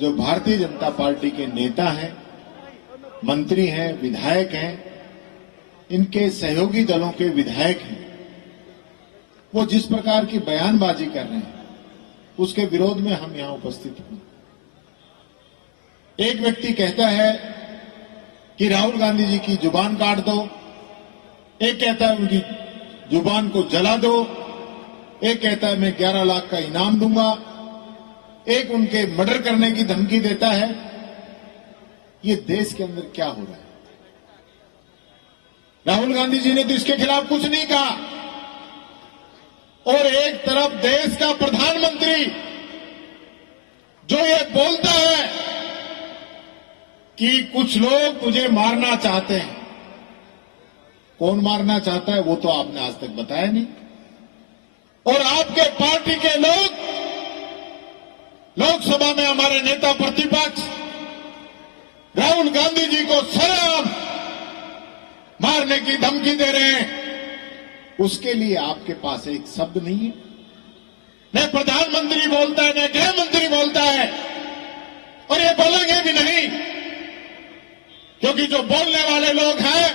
जो भारतीय जनता पार्टी के नेता हैं, मंत्री हैं, विधायक हैं, इनके सहयोगी दलों के विधायक हैं, वो जिस प्रकार की बयानबाजी कर रहे हैं उसके विरोध में हम यहां उपस्थित हुए। एक व्यक्ति कहता है कि राहुल गांधी जी की जुबान काट दो, एक कहता है उनकी जुबान को जला दो, एक कहता है मैं 11 लाख का इनाम दूंगा, एक उनके मर्डर करने की धमकी देता है। ये देश के अंदर क्या हो रहा है? राहुल गांधी जी ने तो इसके खिलाफ कुछ नहीं कहा, और एक तरफ देश का प्रधानमंत्री जो ये बोलता है कि कुछ लोग मुझे मारना चाहते हैं। कौन मारना चाहता है वो तो आपने आज तक बताया नहीं। और आपके पार्टी के लोग लोकसभा में हमारे नेता प्रतिपक्ष राहुल गांधी जी को सरेआम मारने की धमकी दे रहे हैं। उसके लिए आपके पास एक शब्द नहीं है। न प्रधानमंत्री बोलता है, न गृह मंत्री बोलता है, और ये बोलेंगे भी नहीं, क्योंकि जो बोलने वाले लोग हैं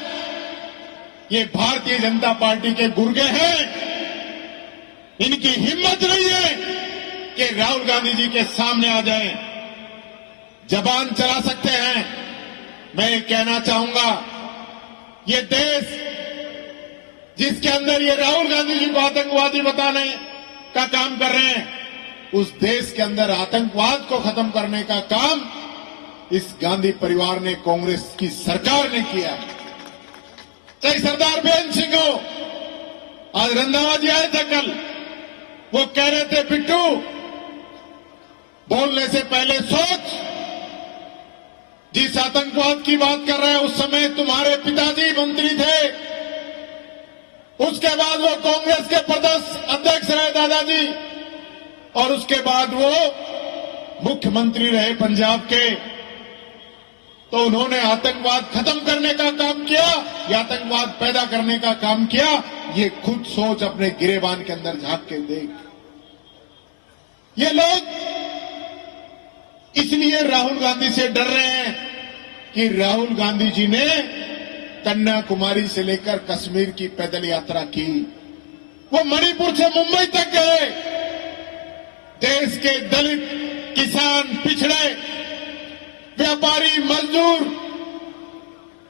ये भारतीय जनता पार्टी के गुर्गे हैं। इनकी हिम्मत नहीं है कि राहुल गांधी जी के सामने आ जाएं, जबान चला सकते हैं। मैं ये कहना चाहूंगा, ये देश जिसके अंदर ये राहुल गांधी जी को आतंकवादी बताने का काम कर रहे हैं, उस देश के अंदर आतंकवाद को खत्म करने का काम इस गांधी परिवार ने, कांग्रेस की सरकार ने किया। चाहे सरदार बेअंत सिंह हो, आज रंधावा जी आए थे कल, वो कह रहे थे पिट्टू बोलने से पहले सोच, जिस आतंकवाद की बात कर रहे हैं उस समय तुम्हारे पिताजी मंत्री थे, उसके बाद वो कांग्रेस के प्रदेश अध्यक्ष रहे दादाजी, और उसके बाद वो मुख्यमंत्री रहे पंजाब के। तो उन्होंने आतंकवाद खत्म करने का काम किया या आतंकवाद पैदा करने का काम किया? ये खुद सोच, अपने गिरेबान के अंदर झांक के देख। ये लोग इसलिए राहुल गांधी से डर रहे हैं कि राहुल गांधी जी ने कन्याकुमारी से लेकर कश्मीर की पैदल यात्रा की, वो मणिपुर से मुंबई तक गए, देश के दलित, किसान, पिछड़े, व्यापारी, मजदूर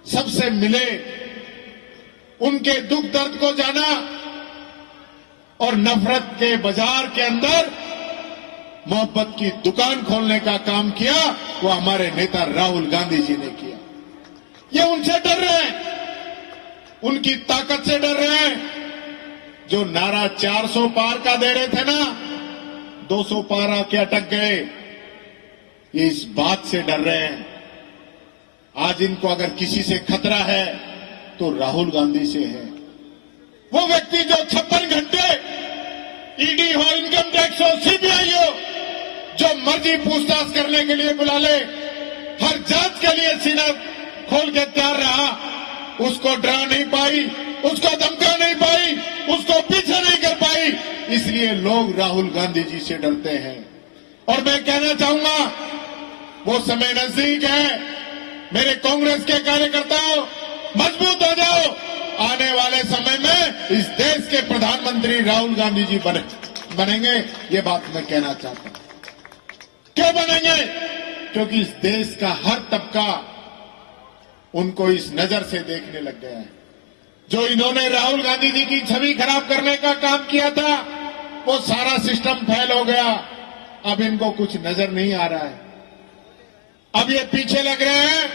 सबसे मिले, उनके दुख दर्द को जाना, और नफरत के बाजार के अंदर मोहब्बत की दुकान खोलने का काम किया। वो हमारे नेता राहुल गांधी जी ने किया। ये उनसे डर रहे हैं, उनकी ताकत से डर रहे हैं। जो नारा 400 पार का दे रहे थे ना, 200 पार आके अटक गए। ये इस बात से डर रहे हैं। आज इनको अगर किसी से खतरा है तो राहुल गांधी से है। वो व्यक्ति जो 56 घंटे ईडी हो, इनकम टैक्स हो, सीबीआई हो, जो मर्जी पूछताछ करने के लिए बुला ले, हर जांच के लिए सीना खोल के तैयार रहा, उसको डरा नहीं पाई, उसको धमका नहीं पाई, उसको पीछे नहीं कर पाई। इसलिए लोग राहुल गांधी जी से डरते हैं। और मैं कहना चाहूंगा, वो समय नजदीक है। मेरे कांग्रेस के कार्यकर्ताओं, मजबूत हो जाओ। आने वाले समय में इस देश के प्रधानमंत्री राहुल गांधी जी बनेंगे। ये बात मैं कहना चाहता हूं। क्यों बनेंगे? क्योंकि इस देश का हर तबका उनको इस नजर से देखने लग गया है। जो इन्होंने राहुल गांधी जी की छवि खराब करने का काम किया था, वो सारा सिस्टम फेल हो गया। अब इनको कुछ नजर नहीं आ रहा है। अब ये पीछे लग रहे हैं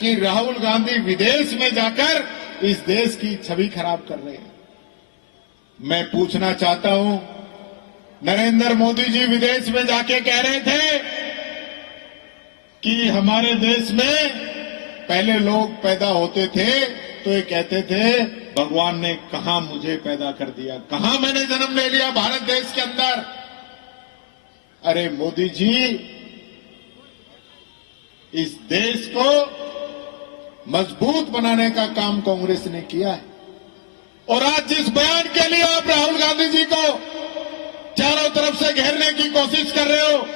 कि राहुल गांधी विदेश में जाकर इस देश की छवि खराब कर रहे हैं। मैं पूछना चाहता हूं, नरेंद्र मोदी जी विदेश में जाके कह रहे थे कि हमारे देश में पहले लोग पैदा होते थे तो ये कहते थे भगवान ने कहां मुझे पैदा कर दिया, कहां मैंने जन्म ले लिया भारत देश के अंदर। अरे मोदी जी, इस देश को मजबूत बनाने का काम कांग्रेस ने किया है। और आज जिस बयान के लिए आप राहुल गांधी जी को चारों तरफ से घेरने की कोशिश कर रहे हो,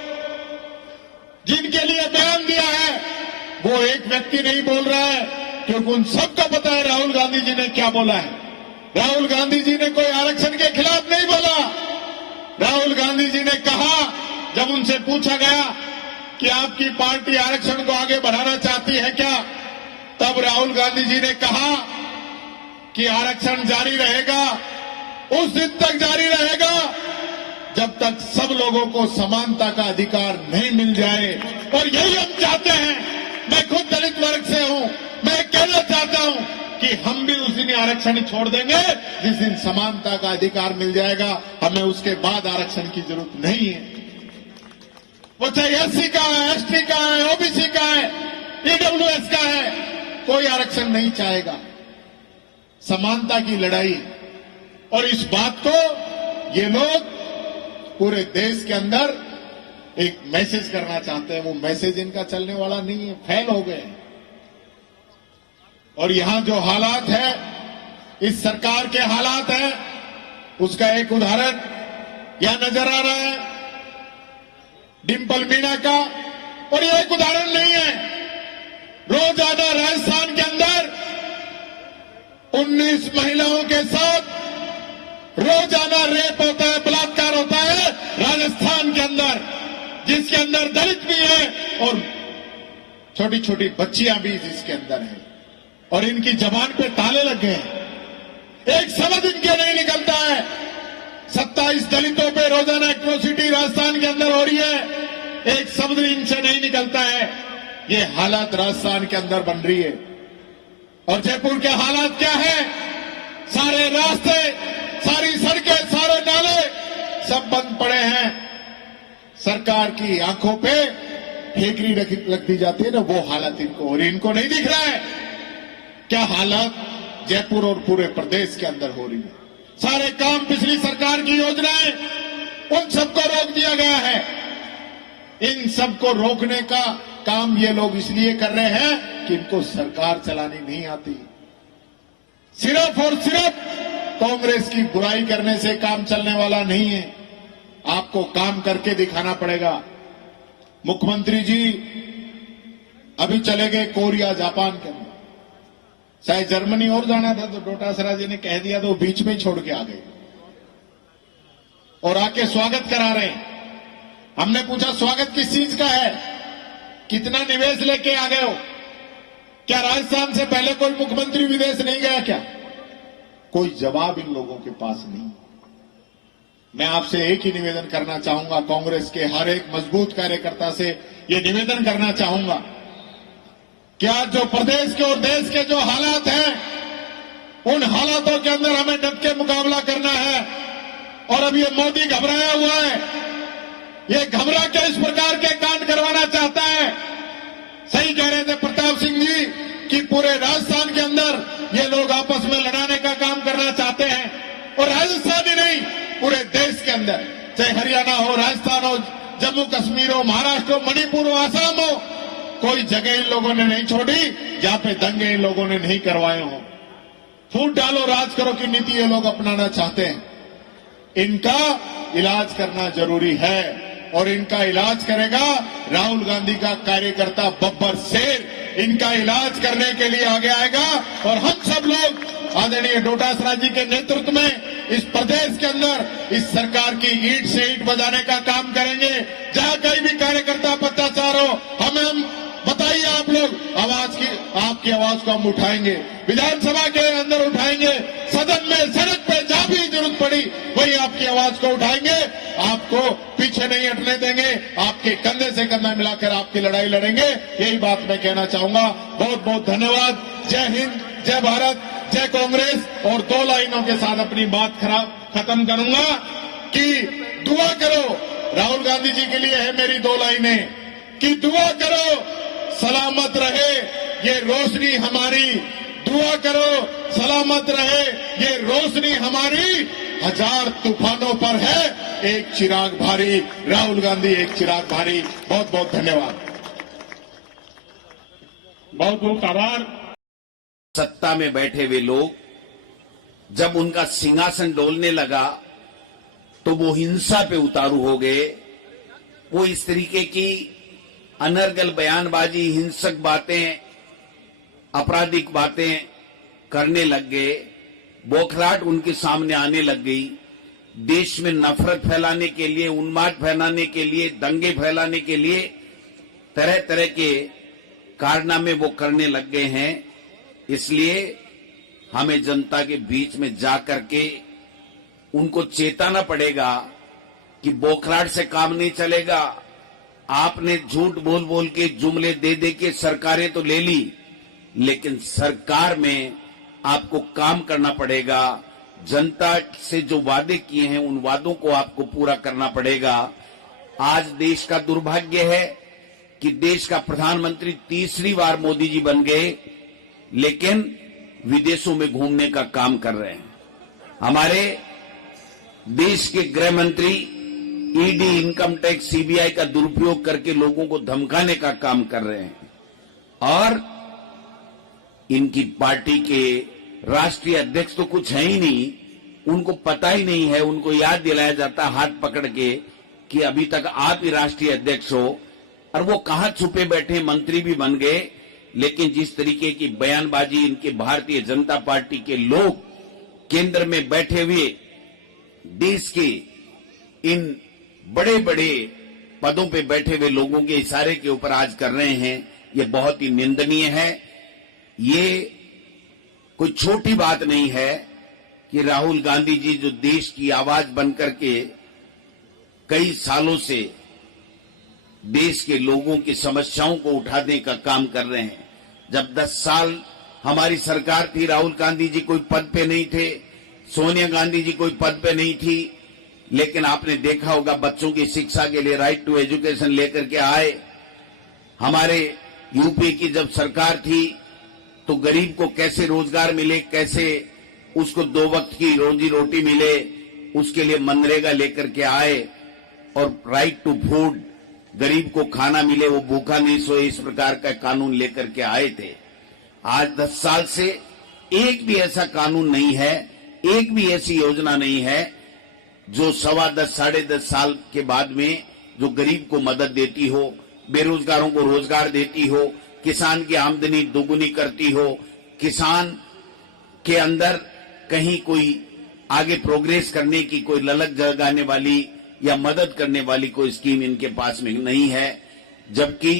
जिनके लिए बयान दिया है, वो एक व्यक्ति नहीं बोल रहा है, क्योंकि उन सबको पता है राहुल गांधी जी ने क्या बोला है। राहुल गांधी जी ने कोई आरक्षण के खिलाफ नहीं बोला। राहुल गांधी जी ने कहा, जब उनसे पूछा गया कि आपकी पार्टी आरक्षण को आगे बढ़ाना चाहती है क्या, तब राहुल गांधी जी ने कहा कि आरक्षण जारी रहेगा, उस दिन तक जारी रहेगा जब तक सब लोगों को समानता का अधिकार नहीं मिल जाए। और यही हम चाहते हैं। मैं खुद दलित वर्ग से हूं। मैं कहना चाहता हूं कि हम भी उस दिन आरक्षण छोड़ देंगे जिस दिन समानता का अधिकार मिल जाएगा। हमें उसके बाद आरक्षण की जरूरत नहीं है। वो चाहे एससी का है, एसटी का है, ओबीसी का है, ईडब्ल्यूएस का है, कोई आरक्षण नहीं चाहेगा। समानता की लड़ाई, और इस बात को ये लोग पूरे देश के अंदर एक मैसेज करना चाहते हैं। वो मैसेज इनका चलने वाला नहीं है, फेल हो गए। और यहां जो हालात है, इस सरकार के हालात हैं, उसका एक उदाहरण यहां नजर आ रहा है डिंपल मीणा का। और यह एक उदाहरण नहीं है। रोजाना राजस्थान के अंदर 19 महिलाओं के साथ रोजाना रेप होता है, बलात्कार होता है राजस्थान के अंदर, जिसके अंदर दलित भी है और छोटी छोटी बच्चियां भी जिसके अंदर हैं। और इनकी जबान पे ताले लग गए हैं। एक शब्द इनके नहीं निकलता है। 27 दलितों पे रोजाना एट्रोसिटी राजस्थान के अंदर हो रही है, एक शब्द इनसे नहीं निकलता है। ये हालात राजस्थान के अंदर बन रही है। और जयपुर के हालात क्या है? सारे रास्ते, सारी सड़कें, सारे नाले सब बंद पड़े हैं। सरकार की आंखों पे ठेकरी रख दी जाती है ना, वो हालत इनको, और इनको नहीं दिख रहा है क्या हालत जयपुर और पूरे प्रदेश के अंदर हो रही है। सारे काम, पिछली सरकार की योजनाएं, उन सबको रोक दिया गया है। इन सबको रोकने का काम ये लोग इसलिए कर रहे हैं कि इनको सरकार चलानी नहीं आती। सिर्फ और सिर्फ कांग्रेस की बुराई करने से काम चलने वाला नहीं है। आपको काम करके दिखाना पड़ेगा। मुख्यमंत्री जी अभी चले गए कोरिया, जापान के अंदर। शायद जर्मनी और जाना था, तो डोटासरा जी ने कह दिया तो बीच में ही छोड़ के आ गए और आके स्वागत करा रहे हैं। हमने पूछा स्वागत किस चीज का है, कितना निवेश लेके आ गए हो? क्या राजस्थान से पहले कोई मुख्यमंत्री विदेश नहीं गया क्या? कोई जवाब इन लोगों के पास नहीं। मैं आपसे एक ही निवेदन करना चाहूंगा, कांग्रेस के हर एक मजबूत कार्यकर्ता से ये निवेदन करना चाहूंगा, क्या जो प्रदेश के और देश के जो हालात हैं, उन हालातों के अंदर हमें डट के मुकाबला करना है। और अब ये मोदी घबराया हुआ है, ये घबरा के इस प्रकार के कांड करवाना चाहता है। सही कह रहे थे प्रताप सिंह जी कि पूरे राजस्थान के अंदर ये लोग आपस में लड़ाने का काम करना चाहते हैं। और राजस्थान ही नहीं, पूरे देश के अंदर, चाहे हरियाणा हो, राजस्थान हो, जम्मू कश्मीर हो, महाराष्ट्र हो, मणिपुर हो, आसाम हो, कोई जगह इन लोगों ने नहीं छोड़ी जहां पे दंगे इन लोगों ने नहीं करवाए हों। फूट डालो राज करो की नीति ये लोग अपनाना चाहते हैं। इनका इलाज करना जरूरी है और इनका इलाज करेगा राहुल गांधी का कार्यकर्ता बब्बर शेर। इनका इलाज करने के लिए आगे आएगा और हम सब लोग आदरणीय डोटासरा जी के नेतृत्व में इस प्रदेश के अंदर इस सरकार की ईंट से ईंट बजाने का काम करेंगे। जहां कहीं भी कार्यकर्ता अत्याचार हो, हम बताइए, आप लोग आपकी आवाज को हम उठाएंगे, विधानसभा के अंदर उठाएंगे, सदन में, सड़क पे जहां भी जरूरत पड़ी वही आपकी आवाज को उठाएंगे। आपको पीछे नहीं हटने देंगे, आपके कंधे से कंधा मिलाकर आपकी लड़ाई लड़ेंगे। यही बात मैं कहना चाहूंगा। बहुत बहुत धन्यवाद। जय हिंद, जय भारत, जय कांग्रेस। और 2 लाइनों के साथ अपनी बात खत्म करूंगा कि दुआ करो, राहुल गांधी जी के लिए है मेरी 2 लाइनें कि दुआ करो सलामत रहे ये रोशनी हमारी, दुआ करो सलामत रहे ये रोशनी हमारी, 1000 तूफानों पर है एक चिराग भारी, राहुल गांधी एक चिराग भारी। बहुत बहुत धन्यवाद। बहुत बहुत आभार। सत्ता में बैठे हुए लोग जब उनका सिंहासन डोलने लगा तो वो हिंसा पे उतारू हो गए। वो इस तरीके की अनर्गल बयानबाजी, हिंसक बातें, आपराधिक बातें करने लग गए, बौखलाहट उनके सामने आने लग गई। देश में नफरत फैलाने के लिए, उन्माद फैलाने के लिए, दंगे फैलाने के लिए तरह तरह के कारनामे वो करने लग गए हैं। इसलिए हमें जनता के बीच में जाकर के उनको चेताना पड़ेगा कि बौखलाहट से काम नहीं चलेगा। आपने झूठ बोल बोल के, जुमले दे दे के सरकारें तो ले ली, लेकिन सरकार में आपको काम करना पड़ेगा। जनता से जो वादे किए हैं उन वादों को आपको पूरा करना पड़ेगा। आज देश का दुर्भाग्य है कि देश का प्रधानमंत्री तीसरी बार मोदी जी बन गए, लेकिन विदेशों में घूमने का काम कर रहे हैं। हमारे देश के गृह मंत्री ईडी, इनकम टैक्स, सीबीआई का दुरुपयोग करके लोगों को धमकाने का काम कर रहे हैं। और इनकी पार्टी के राष्ट्रीय अध्यक्ष तो कुछ है ही नहीं, उनको पता ही नहीं है। उनको याद दिलाया जाता हाथ पकड़ के कि अभी तक आप ही राष्ट्रीय अध्यक्ष हो, और वो कहां छुपे बैठे, मंत्री भी बन गए। लेकिन जिस तरीके की बयानबाजी इनके भारतीय जनता पार्टी के लोग केंद्र में बैठे हुए देश के इन बड़े बड़े पदों पे बैठे हुए लोगों के इशारे के ऊपर आज कर रहे हैं, ये बहुत ही निंदनीय है। ये कोई छोटी बात नहीं है कि राहुल गांधी जी जो देश की आवाज बनकर के कई सालों से देश के लोगों की समस्याओं को उठाने का काम कर रहे हैं। जब 10 साल हमारी सरकार थी, राहुल गांधी जी कोई पद पे नहीं थे, सोनिया गांधी जी कोई पद पे नहीं थी, लेकिन आपने देखा होगा बच्चों की शिक्षा के लिए राइट टू एजुकेशन लेकर के आए। हमारे यूपी की जब सरकार थी तो गरीब को कैसे रोजगार मिले, कैसे उसको 2 वक्त की रोजी रोटी मिले, उसके लिए मनरेगा लेकर के आए। और राइट टू फूड, गरीब को खाना मिले, वो भूखा नहीं सोए, इस प्रकार का कानून लेकर के आए थे। आज 10 साल से एक भी ऐसा कानून नहीं है, एक भी ऐसी योजना नहीं है जो 10.25 साढ़े 10 साल के बाद में जो गरीब को मदद देती हो, बेरोजगारों को रोजगार देती हो, किसान की आमदनी दोगुनी करती हो, किसान के अंदर कहीं कोई आगे प्रोग्रेस करने की कोई ललक जगाने वाली या मदद करने वाली कोई स्कीम इनके पास में नहीं है। जबकि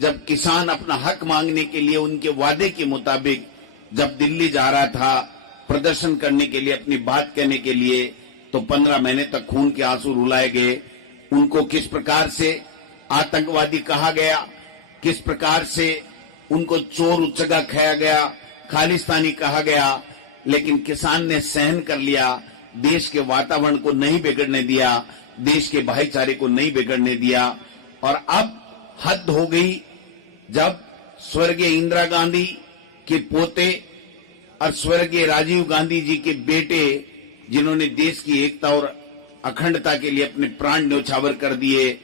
जब किसान अपना हक मांगने के लिए उनके वादे के मुताबिक जब दिल्ली जा रहा था प्रदर्शन करने के लिए, अपनी बात कहने के लिए, तो 15 महीने तक खून के आंसू रुलाए गए। उनको किस प्रकार से आतंकवादी कहा गया, किस प्रकार से उनको चोर उचगा खाया गया, खालिस्तानी कहा गया, लेकिन किसान ने सहन कर लिया। देश के वातावरण को नहीं बिगड़ने दिया, देश के भाईचारे को नहीं बिगड़ने दिया। और अब हद हो गई जब स्वर्गीय इंदिरा गांधी के पोते और स्वर्गीय राजीव गांधी जी के बेटे, जिन्होंने देश की एकता और अखंडता के लिए अपने प्राण न्यौछावर कर दिए,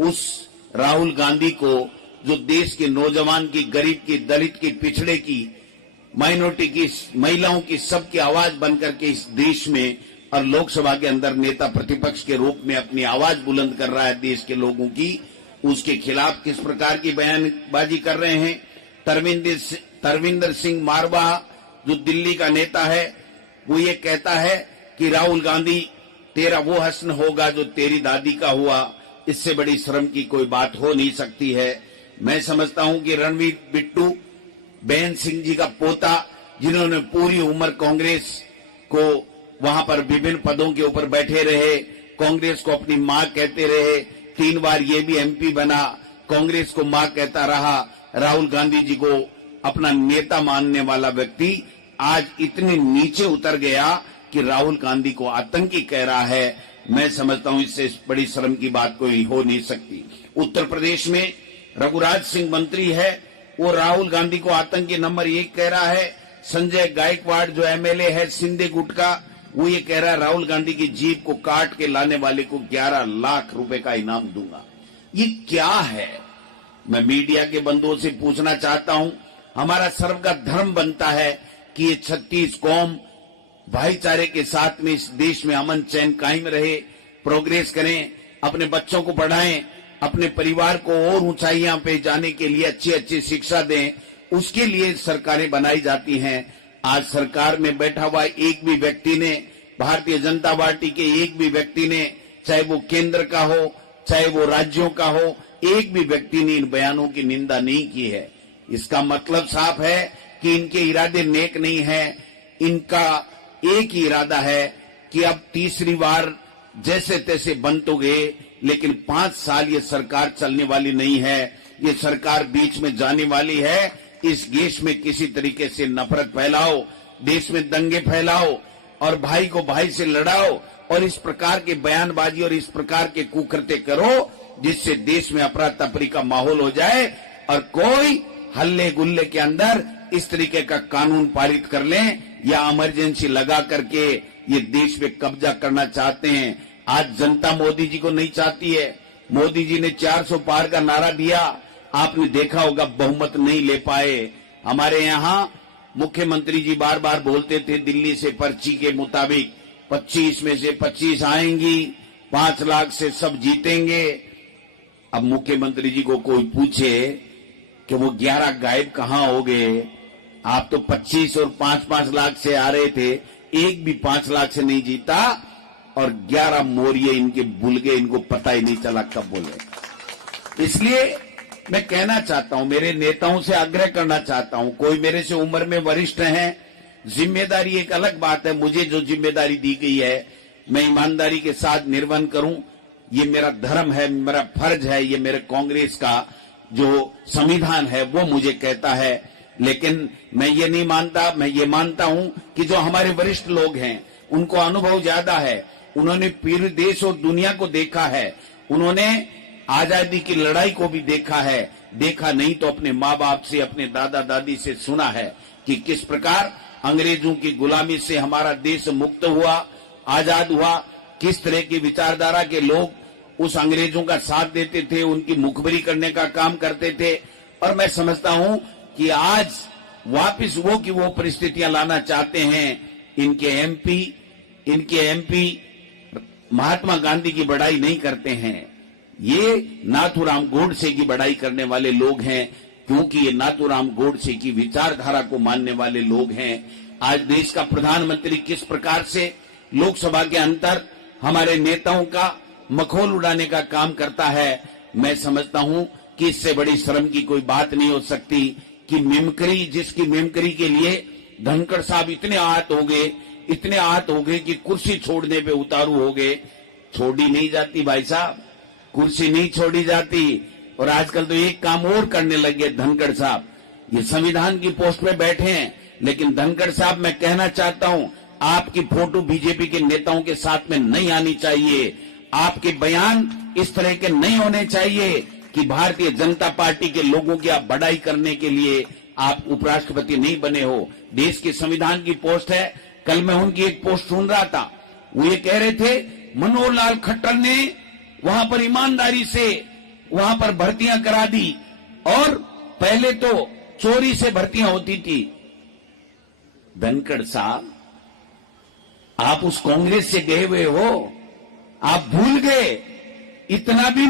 उस राहुल गांधी को जो देश के नौजवान की, गरीब की, दलित की, पिछड़े की, माइनॉरिटी की, महिलाओं की, सबकी आवाज बनकर के इस देश में और लोकसभा के अंदर नेता प्रतिपक्ष के रूप में अपनी आवाज बुलंद कर रहा है देश के लोगों की, उसके खिलाफ किस प्रकार की बयानबाजी कर रहे हैं। तरविंदर सिंह मारवा जो दिल्ली का नेता है, वो ये कहता है कि राहुल गांधी तेरा वो हस्न होगा जो तेरी दादी का हुआ। इससे बड़ी शर्म की कोई बात हो नहीं सकती है। मैं समझता हूं कि रणवीर बिट्टू, बेन सिंह जी का पोता, जिन्होंने पूरी उम्र कांग्रेस को वहां पर विभिन्न पदों के ऊपर बैठे रहे, कांग्रेस को अपनी मां कहते रहे, 3 बार ये भी एमपी बना, कांग्रेस को मां कहता रहा, राहुल गांधी जी को अपना नेता मानने वाला व्यक्ति आज इतने नीचे उतर गया कि राहुल गांधी को आतंकी कह रहा है। मैं समझता हूं इससे बड़ी शर्म की बात कोई हो नहीं सकती। उत्तर प्रदेश में रघुराज सिंह मंत्री है, वो राहुल गांधी को आतंकी नंबर 1 कह रहा है। संजय गायकवाड़ जो एमएलए है सिंधे गुट का, वो ये कह रहा है राहुल गांधी की जीप को काट के लाने वाले को 11 लाख रुपए का इनाम दूंगा। ये क्या है? मैं मीडिया के बंधुओं से पूछना चाहता हूं, हमारा सर्व का धर्म बनता है कि ये 36 कौम भाईचारे के साथ में इस देश में अमन चैन कायम रहे, प्रोग्रेस करें, अपने बच्चों को पढ़ाएं, अपने परिवार को और ऊंचाइयां पे जाने के लिए अच्छी अच्छी शिक्षा दें, उसके लिए सरकारें बनाई जाती हैं। आज सरकार में बैठा हुआ एक भी व्यक्ति ने, भारतीय जनता पार्टी के एक भी व्यक्ति ने, चाहे वो केंद्र का हो चाहे वो राज्यों का हो, एक भी व्यक्ति ने इन बयानों की निंदा नहीं की है। इसका मतलब साफ है कि इनके इरादे नेक नहीं है। इनका एक ही इरादा है कि अब तीसरी बार जैसे तैसे बन तो गए, लेकिन 5 साल ये सरकार चलने वाली नहीं है। ये सरकार बीच में जाने वाली है। इस देश में किसी तरीके से नफरत फैलाओ, देश में दंगे फैलाओ और भाई को भाई से लड़ाओ और इस प्रकार के बयानबाजी और इस प्रकार के कुकृत्य करो, जिससे देश में अफरा तफरी का माहौल हो जाए और कोई हल्ले गुल्ले के अंदर इस तरीके का कानून पारित कर लें या इमरजेंसी लगा करके ये देश पे कब्जा करना चाहते हैं। आज जनता मोदी जी को नहीं चाहती है। मोदी जी ने 400 पार का नारा दिया, आपने देखा होगा बहुमत नहीं ले पाए। हमारे यहाँ मुख्यमंत्री जी बार बार बोलते थे दिल्ली से पर्ची के मुताबिक 25 में से 25 आएंगी, 5 लाख से सब जीतेंगे। अब मुख्यमंत्री जी को कोई पूछे कि वो 11 गायब कहां हो गए? आप तो 25 और 5-5 लाख से आ रहे थे, एक भी 5 लाख से नहीं जीता और 11 मोरिये इनके भूल गए, इनको पता ही नहीं चला कब बोले। इसलिए मैं कहना चाहता हूं, मेरे नेताओं से आग्रह करना चाहता हूं, कोई मेरे से उम्र में वरिष्ठ हैं, जिम्मेदारी एक अलग बात है। मुझे जो जिम्मेदारी दी गई है मैं ईमानदारी के साथ निर्वहन करूं, ये मेरा धर्म है, मेरा फर्ज है, ये मेरे कांग्रेस का जो संविधान है वो मुझे कहता है। लेकिन मैं ये नहीं मानता, मैं ये मानता हूं कि जो हमारे वरिष्ठ लोग हैं उनको अनुभव ज्यादा है, उन्होंने पूरे देश और दुनिया को देखा है, उन्होंने आजादी की लड़ाई को भी देखा है। देखा नहीं तो अपने माँ बाप से, अपने दादा दादी से सुना है कि किस प्रकार अंग्रेजों की गुलामी से हमारा देश मुक्त हुआ, आजाद हुआ, किस तरह की विचारधारा के लोग उस अंग्रेजों का साथ देते थे, उनकी मुखबरी करने का काम करते थे। और मैं समझता हूं कि आज वापस वो की वो परिस्थितियां लाना चाहते हैं। इनके एमपी महात्मा गांधी की बड़ाई नहीं करते हैं, ये नाथूराम गोडसे की बड़ाई करने वाले लोग हैं, क्योंकि ये नाथूराम गोडसे की विचारधारा को मानने वाले लोग हैं। आज देश का प्रधानमंत्री किस प्रकार से लोकसभा के अंदर हमारे नेताओं का मखौल उड़ाने का काम करता है, मैं समझता हूं कि इससे बड़ी शर्म की कोई बात नहीं हो सकती कि मिमिक्री, जिसकी मिमिक्री के लिए धनखड़ साहब इतने आहत हो गए कि कुर्सी छोड़ने पे उतारू हो गए। छोड़ी नहीं जाती भाई साहब, कुर्सी नहीं छोड़ी जाती। और आजकल तो एक काम और करने लगे धनखड़ साहब, ये संविधान की पोस्ट पे बैठे हैं, लेकिन धनखड़ साहब मैं कहना चाहता हूं, आपकी फोटो बीजेपी के नेताओं के साथ में नहीं आनी चाहिए। आपके बयान इस तरह के नहीं होने चाहिए कि भारतीय जनता पार्टी के लोगों की आप बड़ाई करने के लिए आप उपराष्ट्रपति नहीं बने हो। देश के संविधान की पोस्ट है। कल मैं उनकी एक पोस्ट सुन रहा था, वो ये कह रहे थे मनोहर लाल खट्टर ने वहां पर ईमानदारी से वहां पर भर्तियां करा दी और पहले तो चोरी से भर्तियां होती थी। धनखड़ साहब, आप उस कांग्रेस से गए हुए हो, आप भूल गए। इतना भी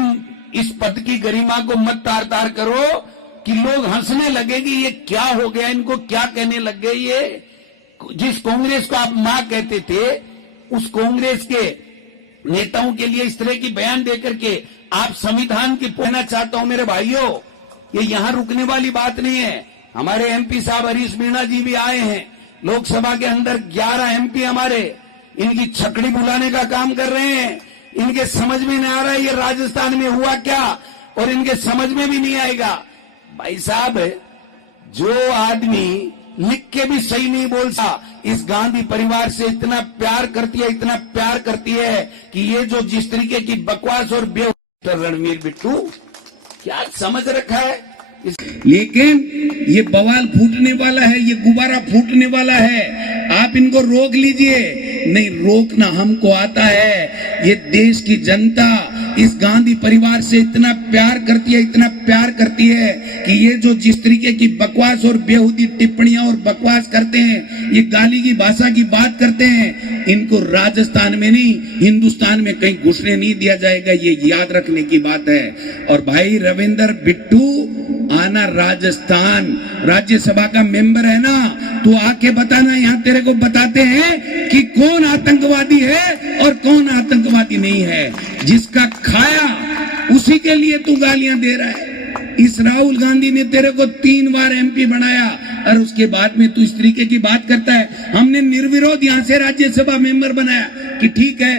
इस पद की गरिमा को मत तार तार करो कि लोग हंसने लगे कि ये क्या हो गया, इनको क्या कहने लग गए। ये जिस कांग्रेस को आप मां कहते थे, उस कांग्रेस के नेताओं के लिए इस तरह की बयान देकर के आप संविधान की कहना चाहता हूं मेरे भाइयों, ये यहां रुकने वाली बात नहीं है। हमारे एमपी साहब हरीश मीणा जी भी आए हैं लोकसभा के अंदर, 11 एमपी हमारे, इनकी छकड़ी बुलाने का काम कर रहे हैं। इनके समझ में नहीं आ रहा है ये राजस्थान में हुआ क्या, और इनके समझ में भी नहीं आएगा। भाई साहब, जो आदमी लिख के भी सही नहीं बोलता, इस गांधी परिवार से इतना प्यार करती है कि ये जो जिस तरीके की बकवास और रणवीर बिट्टू क्या समझ रखा है। लेकिन ये बवाल फूटने वाला है, ये गुब्बारा फूटने वाला है। आप इनको रोक लीजिए। नहीं, रोकना हमको आता है। ये देश की जनता इस गांधी परिवार से इतना प्यार करती है कि ये जो जिस तरीके की बकवास और बेहुदी टिप्पणियां और बकवास करते हैं, ये गाली की भाषा की बात करते हैं, इनको राजस्थान में नहीं हिंदुस्तान में कहीं घुसने नहीं दिया जाएगा, ये याद रखने की बात है। और भाई रविंदर बिट्टू आना राजस्थान, राज्यसभा का मेंबर है ना, तो आके बताना, यहाँ तेरे को बताते हैं कि कौन आतंकवादी है और कौन आतंकवादी नहीं है। जिसका खाया उसी के लिए तू गालियां दे रहा है। इस राहुल गांधी ने तेरे को 3 बार एमपी बनाया और उसके बाद में तू इस तरीके की बात करता है। हमने निर्विरोध यहां से राज्यसभा मेंबर बनाया कि ठीक है,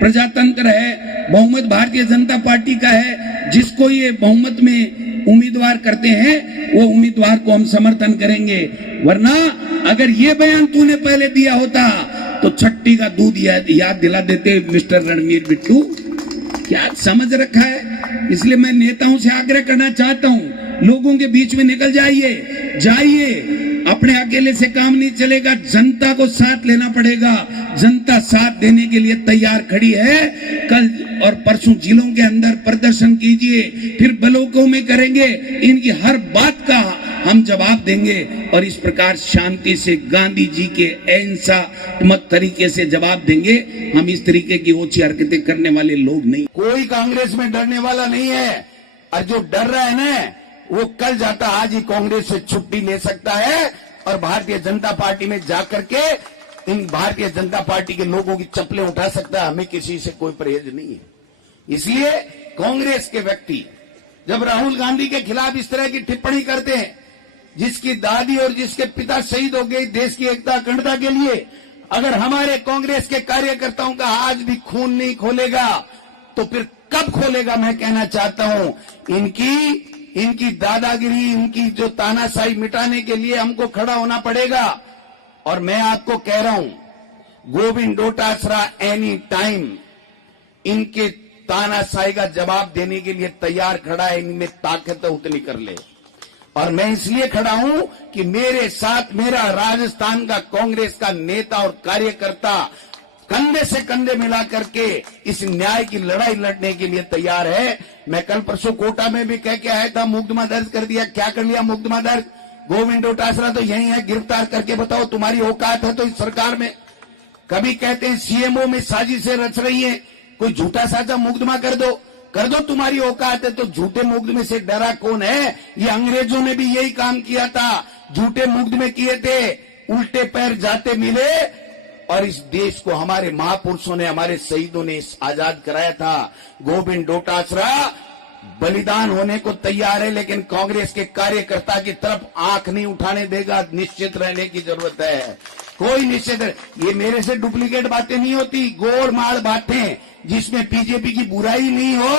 प्रजातंत्र है, बहुमत भारतीय जनता पार्टी का है, जिसको ये बहुमत में उम्मीदवार करते हैं वो उम्मीदवार को हम समर्थन करेंगे। वरना अगर ये बयान तूने पहले दिया होता तो छट्टी का दूध याद दिला देते मिस्टर रणवीर बिट्टू। क्या समझ रखा है? इसलिए मैं नेताओं से आग्रह करना चाहता हूं, लोगों के बीच में निकल जाइए। अपने अकेले से काम नहीं चलेगा, जनता को साथ लेना पड़ेगा। जनता साथ देने के लिए तैयार खड़ी है। कल और परसों जिलों के अंदर प्रदर्शन कीजिए, फिर ब्लॉकों में करेंगे। इनकी हर बात का हम जवाब देंगे और इस प्रकार शांति से गांधी जी के अहिंसात्मक तरीके से जवाब देंगे। हम इस तरीके की ओछी हरकतें करने वाले लोग नहीं। कोई कांग्रेस में डरने वाला नहीं है, और जो डर रहा है ना, वो कल जाता आज ही कांग्रेस से छुट्टी ले सकता है और भारतीय जनता पार्टी में जाकर के इन भारतीय जनता पार्टी के लोगों की चप्पलें उठा सकता है। हमें किसी से कोई परहेज नहीं है। इसलिए कांग्रेस के व्यक्ति जब राहुल गांधी के खिलाफ इस तरह की टिप्पणी करते हैं, जिसकी दादी और जिसके पिता शहीद हो गए देश की एकता अखंडता के लिए, अगर हमारे कांग्रेस के कार्यकर्ताओं का आज भी खून नहीं खोलेगा तो फिर कब खोलेगा? मैं कहना चाहता हूं, इनकी दादागिरी, इनकी जो तानाशाही मिटाने के लिए हमको खड़ा होना पड़ेगा। और मैं आपको कह रहा हूं, गोविंद डोटासरा एनी टाइम इनके तानाशाही का जवाब देने के लिए तैयार खड़ा है। इनमें ताकत है, उतनी कर ले। और मैं इसलिए खड़ा हूं कि मेरे साथ मेरा राजस्थान का कांग्रेस का नेता और कार्यकर्ता कंधे से कंधे मिला करके इस न्याय की लड़ाई लड़ने के लिए तैयार है। मैं कल परसों कोटा में भी कह के आया था, मुकदमा दर्ज कर दिया। क्या कर लिया मुकदमा दर्ज? गोविंद डोटासरा तो यही है, गिरफ्तार करके बताओ तुम्हारी औकात है तो इस सरकार में। कभी कहते हैं सीएमओ में साजिशें रच रही है, कोई झूठा साझा मुकदमा कर दो तुम्हारी औकात है तो। झूठे मुकदमे से डरा कौन है? ये अंग्रेजों ने भी यही काम किया था, झूठे मुकदमे किए थे, उल्टे पैर जाते मिले। और इस देश को हमारे महापुरुषों ने, हमारे शहीदों ने आजाद कराया था। गोविंद डोटासरा बलिदान होने को तैयार है, लेकिन कांग्रेस के कार्यकर्ता की तरफ आंख नहीं उठाने देगा। निश्चित रहने की जरूरत है, कोई निश्चित। ये मेरे से डुप्लीकेट बातें नहीं होती, गोलमाल बातें जिसमें बीजेपी की बुराई नहीं हो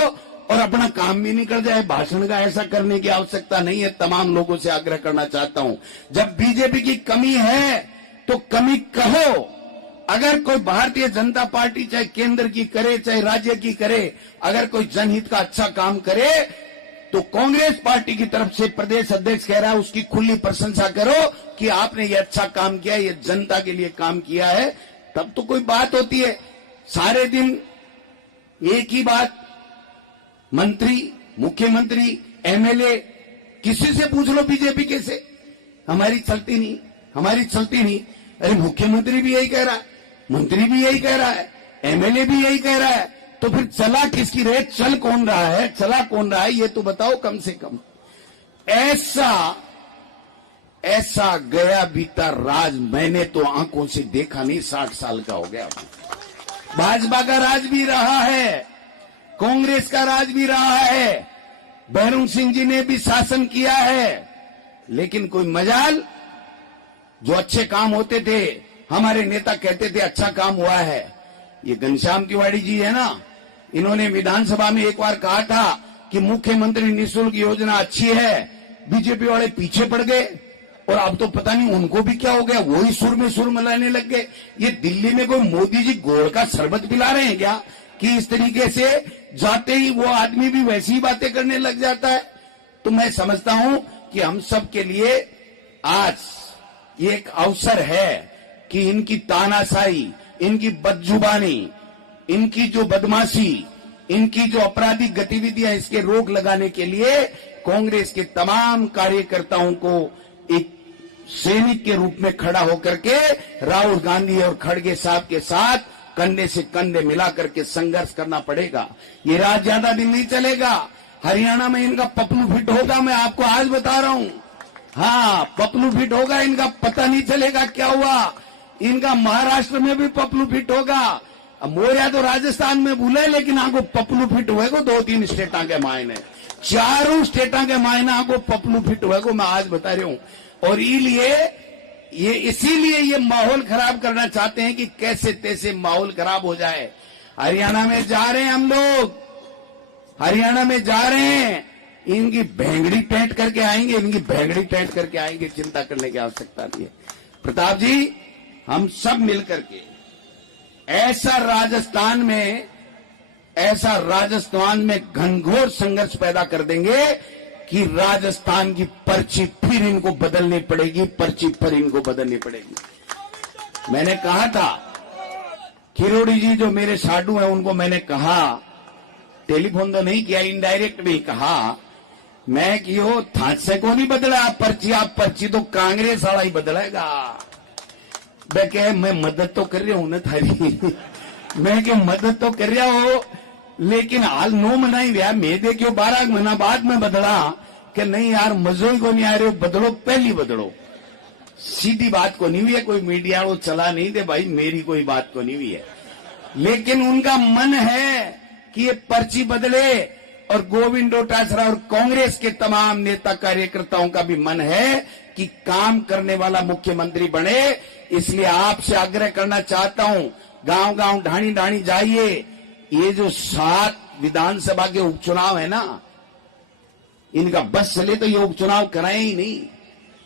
और अपना काम भी निकल जाए। भाषण का ऐसा करने की आवश्यकता नहीं है। तमाम लोगों से आग्रह करना चाहता हूं, जब बीजेपी की कमी है तो कमी कहो। अगर कोई भारतीय जनता पार्टी चाहे केंद्र की करे चाहे राज्य की करे, अगर कोई जनहित का अच्छा काम करे तो कांग्रेस पार्टी की तरफ से प्रदेश अध्यक्ष कह रहा है, उसकी खुली प्रशंसा करो कि आपने ये अच्छा काम किया, ये जनता के लिए काम किया है। तब तो कोई बात होती है। सारे दिन एक ही बात, मंत्री, मुख्यमंत्री, एमएलए, किसी से पूछ लो बीजेपी कैसे, हमारी चलती नहीं। अरे मुख्यमंत्री भी यही कह रहा है, मंत्री भी यही कह रहा है, एमएलए भी यही कह रहा है, तो फिर चला किसकी रेट? चला कौन रहा है ये तो बताओ कम से कम। ऐसा गया बीता राज मैंने तो आंखों से देखा नहीं। 60 साल का हो गया। भाजपा का राज भी रहा है, कांग्रेस का राज भी रहा है, भैरों सिंह जी ने भी शासन किया है, लेकिन कोई मजाल, जो अच्छे काम होते थे हमारे नेता कहते थे अच्छा काम हुआ है। ये घनश्याम तिवारी जी है ना, इन्होंने विधानसभा में एक बार कहा था कि मुख्यमंत्री निःशुल्क योजना अच्छी है, बीजेपी वाले पीछे पड़ गए और अब तो पता नहीं उनको भी क्या हो गया, वही सुर में सुर मिलाने लग गए। ये दिल्ली में कोई मोदी जी गोड़ का शरबत पिला रहे हैं क्या कि इस तरीके से जाते ही वो आदमी भी वैसी ही बातें करने लग जाता है? तो मैं समझता हूं कि हम सब के लिए आज ये एक अवसर है कि इनकी तानाशाही, इनकी बदजुबानी, इनकी जो बदमाशी, इनकी जो आपराधिक गतिविधियां, इसके रोक लगाने के लिए कांग्रेस के तमाम कार्यकर्ताओं को एक सैनिक के रूप में खड़ा होकर के राहुल गांधी और खड़गे साहब के साथ कंधे से कंधे मिला करके संघर्ष करना पड़ेगा। ये राज ज्यादा दिन नहीं चलेगा। हरियाणा में इनका पपलू फिट होगा, मैं आपको आज बता रहा हूं। हाँ, पपलू फिट होगा, इनका पता नहीं चलेगा क्या हुआ। इनका महाराष्ट्र में भी पपलू फिट होगा। मोरिया तो राजस्थान में भूले, लेकिन आपको पपलू फिट हुएगा 2-3 स्टेटा के मायने, 4 स्टेटा के मायने आपको पपलू फिट हुएगा, मैं आज बता रही हूं। और ये इसीलिए ये माहौल खराब करना चाहते हैं कि कैसे तैसे माहौल खराब हो जाए। हरियाणा में जा रहे हैं हम लोग, हरियाणा में जा रहे हैं, इनकी भेंगड़ी टेंट करके आएंगे, इनकी भेंगड़ी टेंट करके आएंगे, चिंता करने की आवश्यकता नहीं है। प्रताप जी, हम सब मिलकर के ऐसा राजस्थान में घनघोर संघर्ष पैदा कर देंगे कि राजस्थान की पर्ची फिर इनको बदलनी पड़ेगी, पर्ची फिर इनको बदलनी पड़ेगी। मैंने कहा था, किरोड़ी जी जो मेरे साडू हैं उनको मैंने कहा, टेलीफोन तो नहीं किया, इनडायरेक्ट भी कहा मैं कि वो थाट से को नहीं बदला आप पर्ची तो कांग्रेस वाला ही बदलेगा। मैं मदद तो कर रहा हूं ना थारी मैं कि मदद तो कर रहा हो, लेकिन हाल 9 महीना ही रहा, मैं देखियो 12 महीना बाद में बदला कि नहीं यार मजो ही को नहीं आ रहे हो, बदलो, पहली बदलो। सीधी बात को नहीं हुई है, कोई मीडिया वो चला नहीं दे भाई, मेरी कोई बात को नहीं हुई है, लेकिन उनका मन है कि ये पर्ची बदले। और गोविंद डोटासरा और कांग्रेस के तमाम नेता कार्यकर्ताओं का भी मन है कि काम करने वाला मुख्यमंत्री बने। इसलिए आपसे आग्रह करना चाहता हूं, गांव गांव ढाणी ढाणी जाइए। ये जो 7 विधानसभा के उपचुनाव है ना, इनका बस चले तो ये उपचुनाव कराए ही नहीं,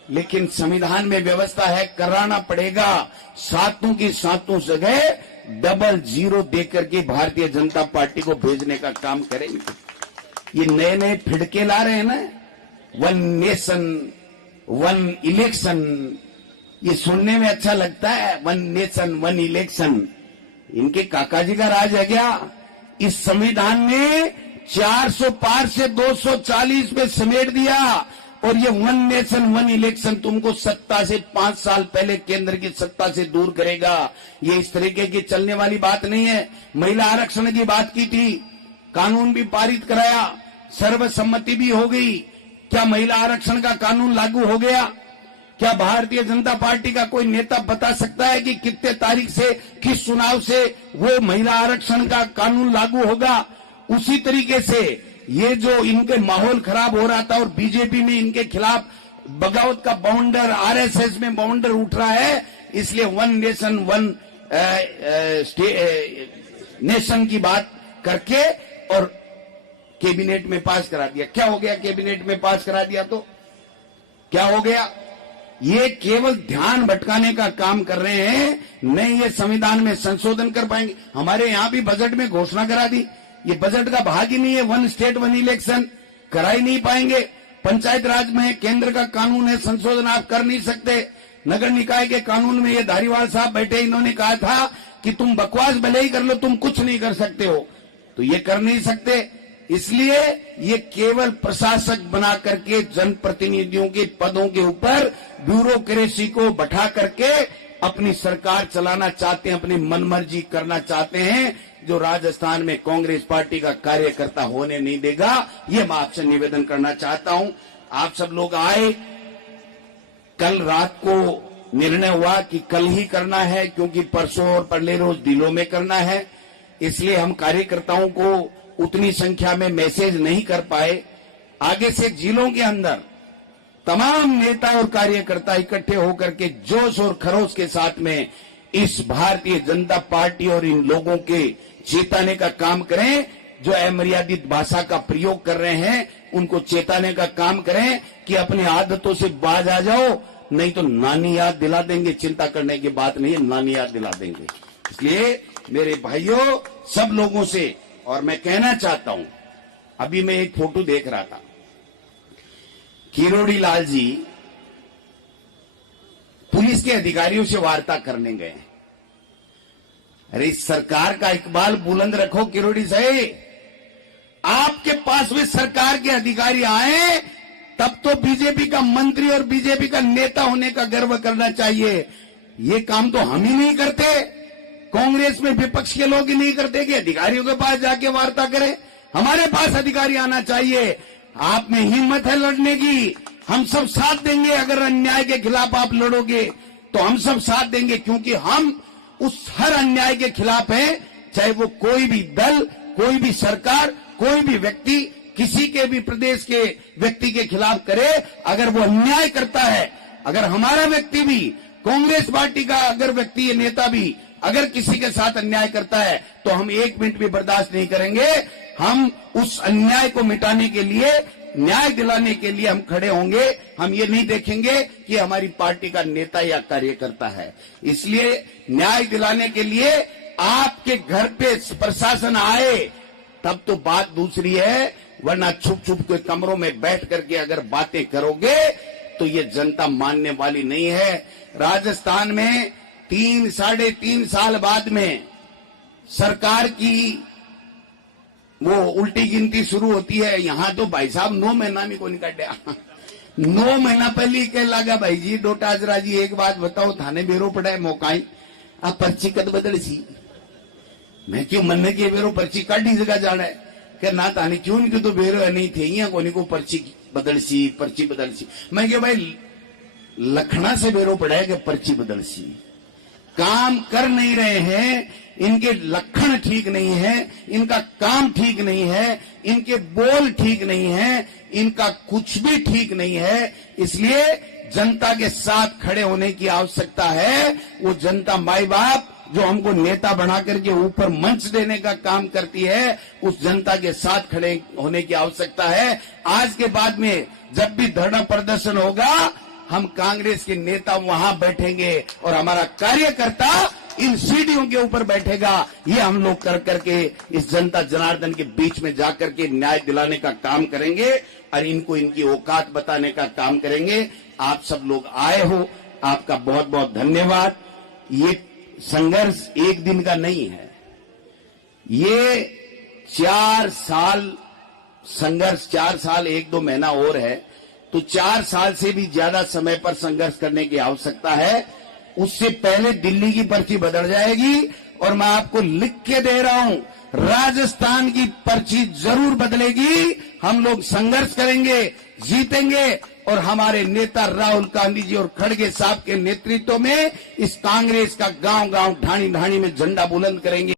लेकिन संविधान में व्यवस्था है, कराना पड़ेगा। 7 की 7 जगह 00 देकर के भारतीय जनता पार्टी को भेजने का काम करेंगे। ये नए नए फिड़के ला रहे हैं ना, 1 नेशन 1 इलेक्शन, ये सुनने में अच्छा लगता है, 1 नेशन 1 इलेक्शन। इनके काका जी का राज है क्या? इस संविधान ने 400 पार से 240 में समेट दिया, और ये 1 नेशन 1 इलेक्शन तुमको सत्ता से 5 साल पहले केंद्र की सत्ता से दूर करेगा। ये इस तरीके की चलने वाली बात नहीं है। महिला आरक्षण की बात की थी, कानून भी पारित कराया, सर्वसम्मति भी हो गई। क्या महिला आरक्षण का कानून लागू हो गया? क्या भारतीय जनता पार्टी का कोई नेता बता सकता है कि कितने तारीख से, किस चुनाव से वो महिला आरक्षण का कानून लागू होगा? उसी तरीके से ये जो इनके माहौल खराब हो रहा था और बीजेपी में इनके खिलाफ बगावत का बाउंडर, आरएसएस में बाउंडर उठ रहा है, इसलिए 1 नेशन 1 नेशन की बात करके और कैबिनेट में पास करा दिया। क्या हो गया? कैबिनेट में पास करा दिया तो क्या हो गया? ये केवल ध्यान भटकाने का काम कर रहे हैं, नहीं ये संविधान में संशोधन कर पाएंगे। हमारे यहां भी बजट में घोषणा करा दी, ये बजट का भाग ही नहीं है, 1 स्टेट 1 इलेक्शन, करा ही नहीं पाएंगे। पंचायत राज में केंद्र का कानून है, संशोधन आप कर नहीं सकते। नगर निकाय के कानून में ये धारीवाल साहब बैठे, इन्होंने कहा था कि तुम बकवास भले ही कर लो, तुम कुछ नहीं कर सकते हो, तो ये कर नहीं सकते। इसलिए ये केवल प्रशासक बना करके जनप्रतिनिधियों के पदों के ऊपर ब्यूरोक्रेसी को बैठा करके अपनी सरकार चलाना चाहते हैं, अपनी मनमर्जी करना चाहते हैं, जो राजस्थान में कांग्रेस पार्टी का कार्यकर्ता होने नहीं देगा। ये मैं आपसे निवेदन करना चाहता हूं। आप सब लोग आए, कल रात को निर्णय हुआ कि कल ही करना है, क्योंकि परसों और परले रोज दिलों में करना है, इसलिए हम कार्यकर्ताओं को उतनी संख्या में मैसेज नहीं कर पाए। आगे से जिलों के अंदर तमाम नेता और कार्यकर्ता इकट्ठे होकर के जोश और खरोश के साथ में इस भारतीय जनता पार्टी और इन लोगों के चेताने का काम करें। जो अमर्यादित भाषा का प्रयोग कर रहे हैं उनको चेताने का काम करें कि अपनी आदतों से बाज आ जाओ, नहीं तो नानी याद दिला देंगे। चिंता करने की बात नहीं है, नानी याद दिला देंगे। इसलिए मेरे भाइयों, सब लोगों से, और मैं कहना चाहता हूं, अभी मैं एक फोटो देख रहा था, किरोड़ी लाल जी पुलिस के अधिकारियों से वार्ता करने गए। अरे सरकार का इकबाल बुलंद रखो किरोड़ी साहब, आपके पास भी सरकार के अधिकारी आए तब तो बीजेपी का मंत्री और बीजेपी का नेता होने का गर्व करना चाहिए। ये काम तो हम ही नहीं करते, कांग्रेस में विपक्ष के लोग ही नहीं करते कि अधिकारियों के पास जाके वार्ता करें। हमारे पास अधिकारी आना चाहिए। आप में हिम्मत है लड़ने की, हम सब साथ देंगे। अगर अन्याय के खिलाफ आप लड़ोगे तो हम सब साथ देंगे, क्योंकि हम उस हर अन्याय के खिलाफ हैं, चाहे वो कोई भी दल, कोई भी सरकार, कोई भी व्यक्ति किसी के भी प्रदेश के व्यक्ति के खिलाफ करे। अगर वो अन्याय करता है, अगर हमारा व्यक्ति भी, कांग्रेस पार्टी का अगर व्यक्ति या नेता भी अगर किसी के साथ अन्याय करता है तो हम एक मिनट भी बर्दाश्त नहीं करेंगे। हम उस अन्याय को मिटाने के लिए, न्याय दिलाने के लिए हम खड़े होंगे। हम ये नहीं देखेंगे कि हमारी पार्टी का नेता या कार्यकर्ता है। इसलिए न्याय दिलाने के लिए आपके घर पे प्रशासन आए तब तो बात दूसरी है, वरना छुप छुप के कमरों में बैठ करके अगर बातें करोगे तो ये जनता मानने वाली नहीं है। राजस्थान में 3-3.5 साल बाद में सरकार की वो उल्टी गिनती शुरू होती है। यहां तो भाई साहब 9 महीना में को नहीं काटा 9 महीना पहले कह लगा भाई जी डोटाजरा जी एक बात बताओ, थाने बेरो पड़ा है मौकाई आप पर्ची कद बदल सी। मैं क्यों मन के बेरो पर्ची काटी जगह जाना है कि ना थाने क्यों नहीं तो बेरो नहीं थे यहाँ कोनी को पर्ची बदल सी। मैं क्या भाई लखना से बेरो पड़ा है कि पर्ची बदल सी। काम कर नहीं रहे हैं, इनके लक्षण ठीक नहीं है, इनका काम ठीक नहीं है, इनके बोल ठीक नहीं है, इनका कुछ भी ठीक नहीं है। इसलिए जनता के साथ खड़े होने की आवश्यकता है। वो जनता माई बाप जो हमको नेता बना करके ऊपर मंच देने का काम करती है, उस जनता के साथ खड़े होने की आवश्यकता है। आज के बाद में जब भी धरना प्रदर्शन होगा, हम कांग्रेस के नेता वहां बैठेंगे और हमारा कार्यकर्ता इन सीढ़ियों के ऊपर बैठेगा। ये हम लोग कर करके इस जनता जनार्दन के बीच में जाकर के न्याय दिलाने का काम करेंगे और इनको इनकी औकात बताने का काम करेंगे। आप सब लोग आए हो, आपका बहुत बहुत धन्यवाद। ये संघर्ष एक दिन का नहीं है, ये 4 साल संघर्ष, 4 साल 1-2 महीना और है, तो 4 साल से भी ज्यादा समय पर संघर्ष करने की आवश्यकता है। उससे पहले दिल्ली की पर्ची बदल जाएगी और मैं आपको लिख के दे रहा हूं, राजस्थान की पर्ची जरूर बदलेगी। हम लोग संघर्ष करेंगे, जीतेंगे और हमारे नेता राहुल गांधी जी और खड़गे साहब के नेतृत्व में इस कांग्रेस का गांव-गांव, ढाणी-ढाणी में झंडा बुलंद करेंगे।